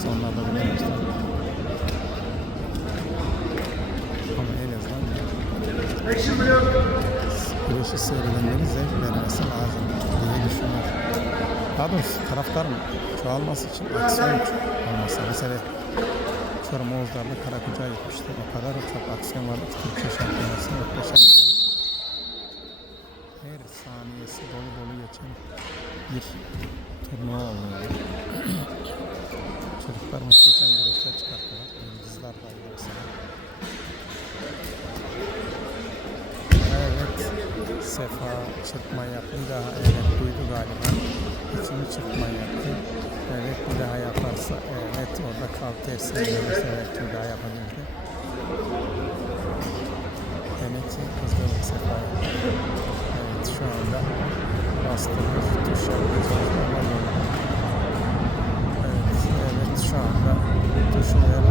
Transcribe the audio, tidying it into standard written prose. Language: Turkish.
yapsa onlar da bilemez. Ama en azından güreşi seyredenlerin zevk vermesi lazım diye düşünüyorum. Daha doğrusu taraftarın çoğalması için aksiyon olması. Mesela Çorum Oğuzlar'la Karakucak'a gitmişti. O kadar çok aksiyon var. Türkiye şampiyonası muhteşem. Her saniyesi dolu dolu geçen bir turnuva oluyor. Çocuklar muhteşem güreşler çıkarttılar. Yıldızlar var mesela. Evet, Sefa çırpma yaptı. Bir daha evet duydu galiba. İkinci çırpma yaptı. Evet bir daha yaparsa evet orada kalk tersine gelirse evet bir daha yapabilirdi. Demek ki hızlı Sefa. Evet şu anda bastırıyor. Tuşa evet şu anda tuşu